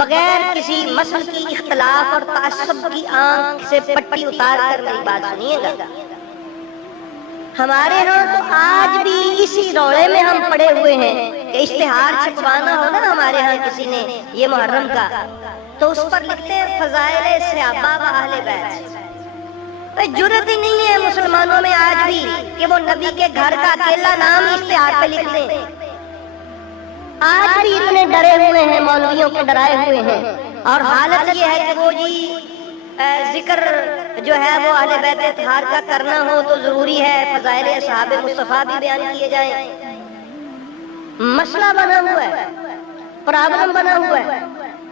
بغیر کسی مسل کی اختلاف اور تعصب کی آنکھ سے پٹی اتار کر میری بات سنیے گا۔ ہمارے ہاں تو آج بھی اسی روڑے میں ہم پڑے ہوئے ہیں کہ اشتہار چھپوانا ہو نا ہمارے ہاں کسی نے یہ محرم کا، تو اس پر لکھتے ہیں فضائل صحابہ و اہل بیت۔ جرأت ہی نہیں ہے مسلمانوں میں آج بھی کہ وہ نبی کے گھر کا اکیلا نام اشتہار پہ لکھ دیں۔ آج بھی اتنے ڈرے ہوئے ہیں، مولویوں کے ڈرائے ہوئے ہیں، اور حالت یہ ہے کہ وہ جی ذکر جو ہے وہ اہل بیت اطہار کا کرنا ہو تو ضروری ہے فضائل اصحاب مصطفیٰ بھی بیان کیے جائیں۔ مسئلہ بنا ہوا ہے، پرابلم بنا ہوا ہے،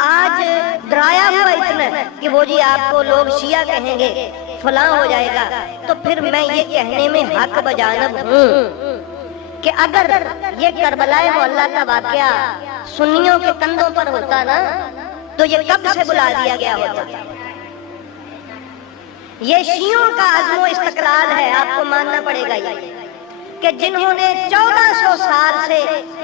آج ڈرایا ہوا اتنا کہ وہ جی آپ کو لوگ شیعہ کہیں گے، فلاں ہو جائے گا۔ تو پھر میں یہ کہنے میں حق بجانب ہوں کہ اگر یہ کربلا معلیٰ کا واقعہ سنیوں کے کندھوں پر ہوتا نا تو یہ کب سے بلا دیا گیا ہوتا۔ یہ شیعوں کا عزم و استقلال ہے، آپ کو ماننا پڑے گا یہ کہ جنہوں نے 1400 سال سے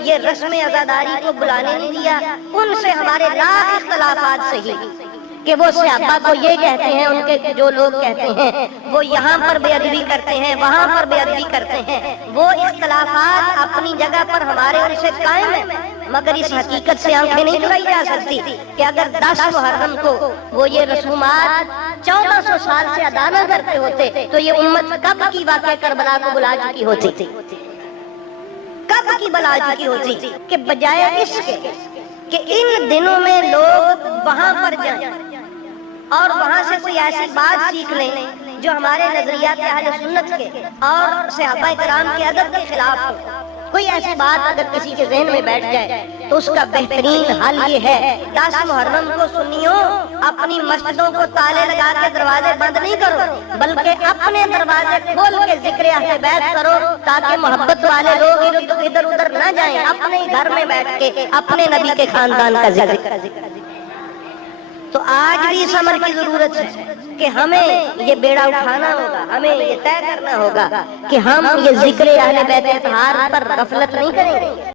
یہ رسم عزاداری کو بلانے نہیں دیا، ان سے ہمارے لاکھ اختلافات صحیح کہ وہ صحابہ کو یہ کہتے ہیں، ان کے جو لوگ کہتے ہیں وہ یہاں پر بے ادبی کرتے ہیں، وہاں پر بے ادبی کرتے ہیں۔ وہ اختلافات اپنی جگہ پر ہمارے ان سے قائم ہیں، مگر اس حقیقت سے آنکھیں نہیں چلائی جا سکتی کہ اگر 10 محرم کو وہ یہ رسومات 1400 سال سے ادا نہ کرتے ہوتے تو یہ امت کب کی واقع کربلا کو بلا چکی ہوتی، کب کی بلا چکی ہوتی، کہ بجائے اس کے کہ ان دنوں میں لوگ وہاں پر جائیں اور وہاں سے کوئی ایسی بات سیکھ لیں جو ہمارے نظریات اہل سنت کے اور صحابہ کرام کے ادب کے خلاف ہو۔ کوئی ایسی بات اگر کسی کے ذہن میں بیٹھ جائے تو اس کا بہترین حل یہ ہے 10 محرم کو سنیوں اپنی مسجدوں کو تالے لگا کے دروازے بند نہیں کرو، بلکہ اپنے دروازے کھول کے ذکر اہل بیت کرو تاکہ محبت والے لوگ ادھر ادھر نہ جائیں، اپنے گھر میں بیٹھ کے اپنے نبی کے خاندان کا ذکر۔ تو آج بھی اس عمل کی ضرورت ہے کہ ہمیں یہ بیڑا اٹھانا ہوگا، ہمیں یہ طے کرنا ہوگا کہ ہم یہ ذکر اہل بیت اطہار پر غفلت نہیں کریں گے۔